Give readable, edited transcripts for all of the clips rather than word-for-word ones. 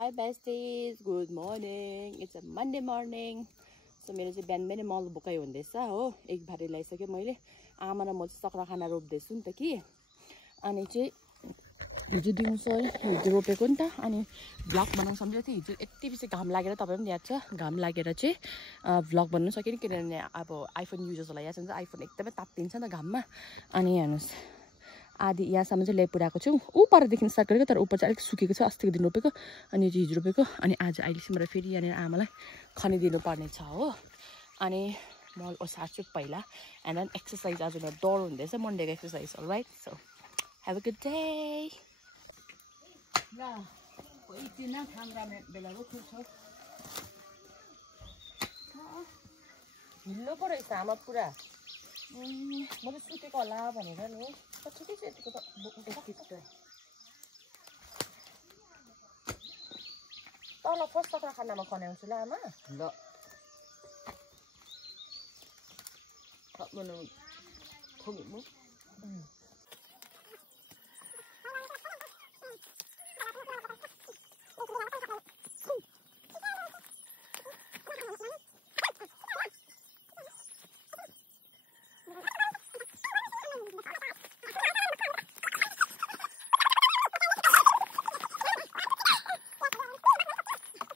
Hi besties, good morning. It's a Monday morning. So मेरो चाहिँ बिहान बिहानै मल बोकाइ हुँदैछ हो. एक भारी ल्याइसके मैले. आमा र म चाहिँ सक्रा खाना रोप्दैछु नि त कि. अनि चाहिँ हिजो दिउँसो हिजो रोपेको नि त. अनि भ्लग बनाउन सम्झेको थिएँ. हिजो यति बेसी घाम लागेर तपाईहरु पनि याद छ. घाम लागेर चाहिँ भ्लग बनाउन सकिन किनभने अब आइफोन युजर्सलाई याद छ नि त आइफोन एकदमै तात्तिन्छ नि त घाममा. अनि हेर्नुस् आदि यहाँसम्म चाहिँ ल्याइपुऱ्याएको छु ऊ परदेखि स्टार्ट गरेको तर ऊपर चाहिँ अलिक सुकेको छ अस्तिको दिन रोपेको अनि हिजो रोपेको अनि आज अहिलेसम्म फेरि यहाँनिर आमालाई खनिदिनु पर्ने छ हो अनि मल ओसार्छु पहिला एन्ड देन एक्सर्साइज आज मेरो दौड हुँदैछ मन्डेको exercise alright so have a good day ल इतिन खाङ्ग्रामे बेला रोक्छु छ ढिलो पो रहेछ आमा पुरा म त सुतेको होला भनेर नि ठिकै छ यतिको त तल फर्स्ट सक्रा खानामा खन्याउँछु ल आमा ल खप्नु थोग्नु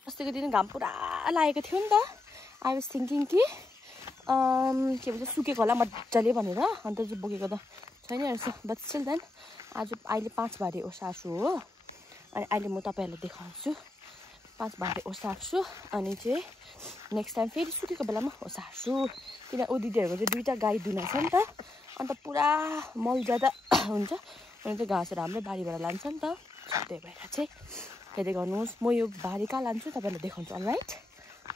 अस्तिको दिन घाम पुरा लागेको थियो नि त आई वाज थिङ्किङ कि के भन्छ सुकेको होला मजाले भनेर अन्त चाहिँ बोकेको त छैन रहेछ बट स्टिल देन आज अहिले 5 भारी ओसार्छु हो अनि अहिले म तपाईँहरूलाई देखाउँछु 5 भारी ओसार्छु अनि चाहिँ नेक्स्ट टाइम फेरि सुकेको बेलामा ओसार्छु किन ऊ दिदीहरूको चाहिँ 2टा गाई दुना छ नि त अन्त पुरा मल ज्यादा हुन्छ अनि चाहिँ घाँसहरू हाम्रो बारीबाट लान्छ नि त त्यही भएर चाहिँ हेर्दै गर्नुहोस् म यो भारी कहाँ लान्छु तपाईँहरूलाई देखाउँछु अलराइट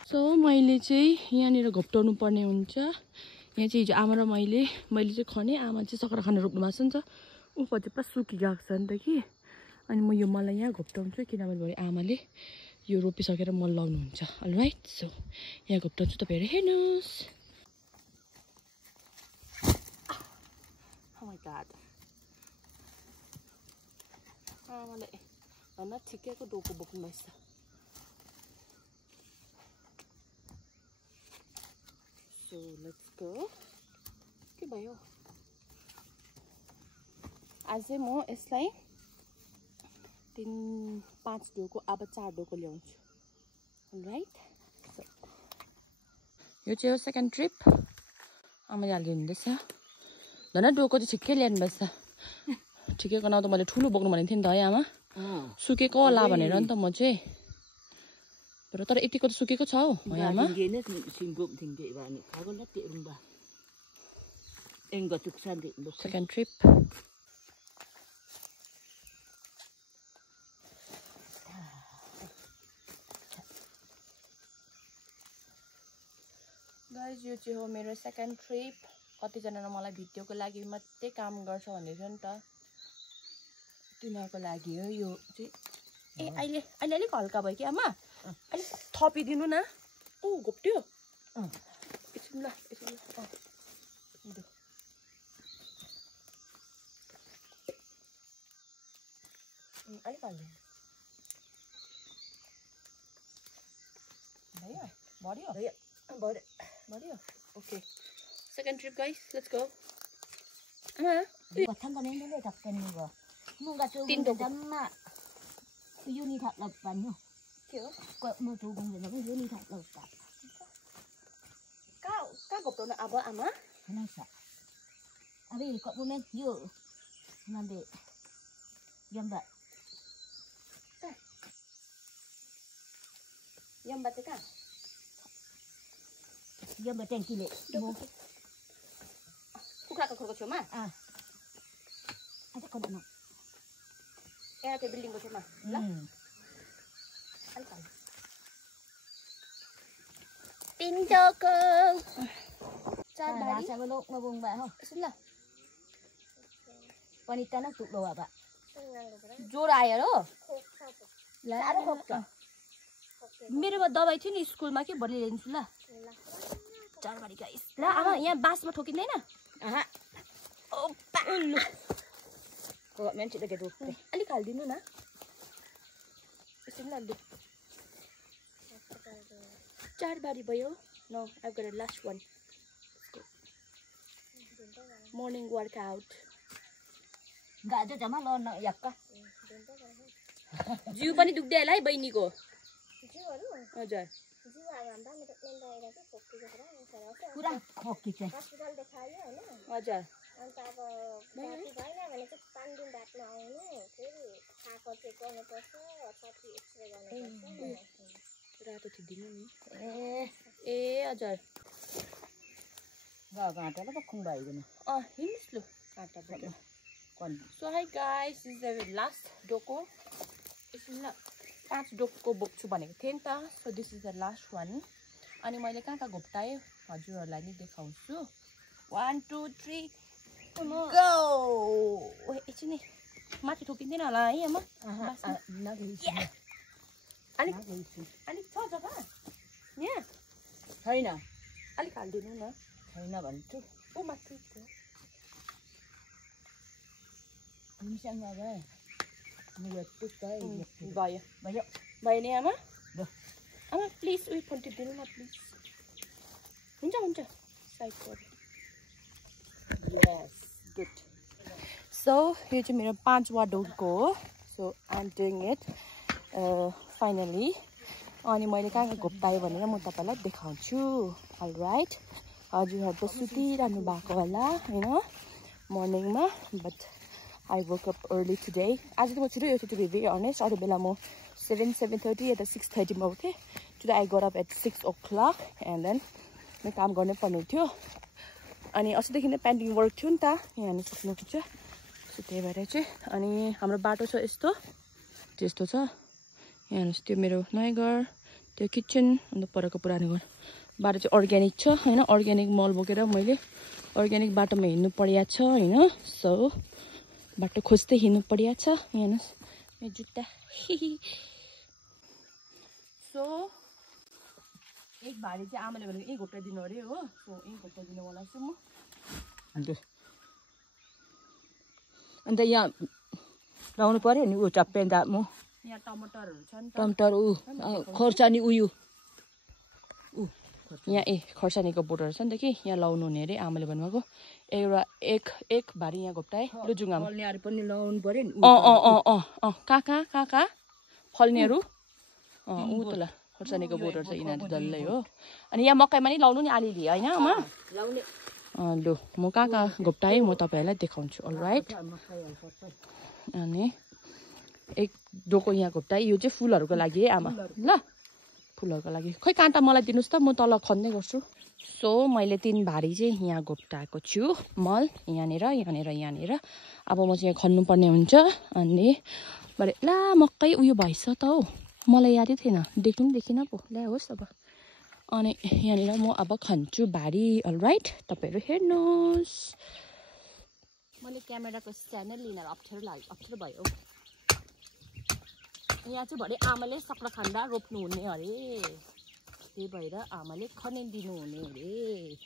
सो मैले चाहिँ यहाँनिर घोप्टाउनु पर्ने हुन्छ यहाँ चाहिँ हिजो आमा र मैले चाहिँ खने आमा चाहिँ सक्रा खाना रोप्नु भएको छ नि त ऊपर चाहिँ पुरा सुकिगएको छ नि त कि अनि म यो मललाई यहाँ घोप्टाउँछु किनभने भरे आमाले यो रोपिसकेर मल लाउनुहुन्छ अलराइट सो यहाँ घोप्टाउँछु तपाईँहरू हेर्नुहोस् आमाले भन्दा ठिकैको डोको बोक्नु भएछ So let's go. के भयो आज चाहिँ म यसलाई 3-5 डोको अब 4 डोको ल्याउँछु राइट यो चाहिँ हो सेकेन्ड ट्रिप आमाले हालिदिनु हुँदैछ धन डोको चाहिँ ठिकै ल्याउनु भएछ ठिकैको नौ त मैले ठुलो बोक्नु भनेको थिएँ नि त है आमा सुकेको होला भनेर नि त म चाहिँ तर यतिको त सुकेको छ हौ आमा सेकेन्ड ट्रिप गाइज यो चाहिँ हो मेरो सेकेन्ड ट्रिप कतिजनाले मलाई भिडियोको लागि मात्रै काम गर्छ भन्दै थियो नि त तिनीहरूको लागि हो यो चाहिँ ए अहिले अलिक हल्का भयो कि आमा अलिक थपिदिनु न ऊ घोप्ट्यो एकछिन ल अलिक हाल्नु भयो बढ्यो okay second trip guys let's go आमा कथान बनाइदिनु टक्कनी गयो मुगा चो जम्मा यो नि थाप्ला पानी के हो म चो गुङ्गेन यो नि थाप्ला उता कहाँ घोप्टाउनु अब आमा नसा अबे कपुमेन यो नबे यम्बा चाहिँ कहाँ यम्बा ट्याङ्कीले कुखुराको खोरको छेउमा अझै कदम यहाँ त्यो बिल्डिङको छेउमा ल अलिक तिन डोको 4 भारी लोक नबुङ बा हो सुन ल पनिता न टुक्लो बाबा जोर आयो हो ल अरे खोक्छ मेरोमा दबाई थियो नि स्कुलमा के भोलि ल्याइदिन्छु ल 4 भारी गाइस ल आमा यहाँ बासमा ठोकिँदैन ओपा लु को मान्छेले के रोक्दै अलिक हाल्दिनु न ल लु 4 बारी भयो no I've got a last one morning workout गाजो जमा ल न यक्का जिउ पनि दुख्दै होला है बहिनीको जिउहरु हजुर जिउ हाम्रा मेरो प्लेन बाहिर के खोकीको कुरा पुरा खोकी चाहिँ हस्पिटल देखायो हैन हजुर अन्त अब बाटी भएन भने चाहिँ 5 दिन बादमा आउनु फेरि खाको चेक गर्नुपर्छ पछि एक्सरे गर्नुपर्छ रातो थिदिनु नि ए ए हजुर गाँटाले त खुङ भइगयो हिँड्नुस् लु काँटा बोकेर कन So hi guys, this is the last doko. This is 5 डोको बोक्छु भनेको थिएँ नि त. So this is the last one. अनि मैले कहाँ घोप्टाएँ हजुरहरूलाई नि देखाउँछु. 1 2 3 go. ओए एकछिन नि माथि ठोकिँदैन होला है आमा? अलिक छ जग्गा? यहाँ छैन अलिक हाल्दिनु न. छैन भन्छु ओ माथि छ. हामीसँग गए भयो भयो भयो भयो नि आमा? ल आमा प्लिज उयो फोन टिप्दिनु न प्लिज. हुन्छ साइड कर. यस गुड. सो यो चाहिँ मेरो 5 वा डोको हो. So I am doing it finally. अनि मैले कहाँ घोप्टाएँ भनेर म तपाईँलाई देखाउँछु. अलराइट हजुरहरू त सुतिरहनु भएको होला हैन मर्निङमा but I woke up early today. आज त म छिटो उठेँ to be very honest. अरू बेला म 7:30 या त 6:30 मा उठेँ. Today I got up at 6 o'clock and then म काम गर्नै पर्ने थियो. अनि अस्तिदेखि नै पेन्डिङ वर्क थियो नि त. यहाँ हेर्न सक्नुहुन्छ. सो त्यही भएर चाहिँ अनि हाम्रो बाटो छ यस्तो त्यस्तो छ. यहाँ हेर्नुहोस् त्यो मेरो नयाँ घर त्यो किचन अन्त परको पुरानो घर. बाटो चाहिँ अर्ग्यानिक छ हैन. अर्ग्यानिक मल बोकेर मैले अर्ग्यानिक बाटोमा हिँड्नु परेको छ हैन. सो बाटो खोज्दै हिँड्नु परेको छ. यहाँ हेर्नुहोस् मेरो जुत्ता. सो एक भारी चाहिँ आमाले भनेको यहीँ घोप्टाइदिनु अरे हो. सो यहीँ घोप्टाइदिनु वाला छु म. अन्त यहाँ लाउनु पर्यो नि ऊ चप्पेन्दा म यहाँ टमाटरहरू छ नि त. टमाटर ऊ खोर्सानी उयो यहाँ खर्सानीको बोटहरू छ नि त कि यहाँ लाउनु हुने अरे आमाले भन्नुभएको. एउटा एक भारी यहाँ घोप्टाएँ लु जुङ्गामा. फल्नेहरू पनि लाउनु पर्यो नि. कहाँ फल्नेहरू ऊ त ल खोर्सानीको बोटहरू छ यिनीहरू डल्लै हो. अनि यहाँ मकैमा नि लाउनु नि अलिअलि होइन आमा? लाउने लु म कहाँ घोप्टाएँ म तपाईँहरूलाई देखाउँछु. अलराइट अनि एक डोको यहाँ घोप्टाएँ. यो चाहिँ फुलहरूको लागि है आमा ल फुलहरूको लागि. खोइ काँटा मलाई दिनुहोस् त म तल खन्दै गर्छु. सो मैले 3 भारी चाहिँ यहाँ घोप्टाएको छु मल यहाँनिर. अब म चाहिँ यहाँ खन्नुपर्ने हुन्छ. अनि भरे ला मकै उयो भएछ त हौ. मलाई यादै थिएन देख्नु पनि देखिनँ पो. ल्या होस् अब. अनि यहाँनिर म अब खन्छु भारी. अलराइट तपाईँहरू हेर्नुहोस्. मैले क्यामेराको स्ट्यान्ड लिन अप्ठ्यारो भयो. यहाँ चाहिँ भरे आमाले सक्र खान्दा रोप्नु हुने अरे. त्यही भएर आमाले खनिदिनु हुने अरे.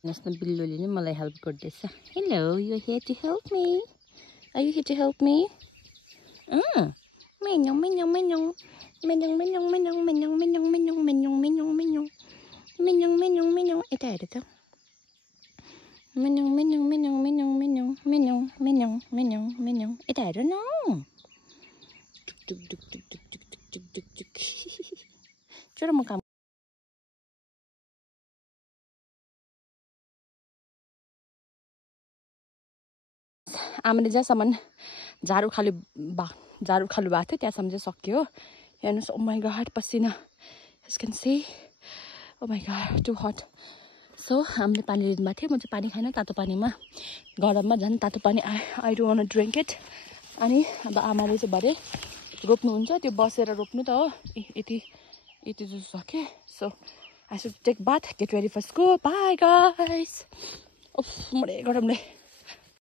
National बिल्लोले नि मलाई हेल्प गर्दैछ. Hello, you are here to help me? Are you here to help me? Menyong. Yता हेर त. Menyong. Yता हेर न. Tuk. चलो म काम आमाले जहाँसम्म झाडु खालु भएको थियो त्यहाँसम्म चाहिँ सक्यो हेर्नुहोस् ओ माई गॉड पसिना yes can see oh my god too hot so हामीले पानी लिँदा थियो म चाहिँ पानी खाइन तातो पानीमा गरममा झन् तातो पानी I don't want to drink it अनि अब आमाले चाहिँ भरे रोप्नुहुन्छ त्यो बसेर रोप्नु त हो यति जस्तो छ के so I should take bath get ready for school bye guys उफ मरे गरमले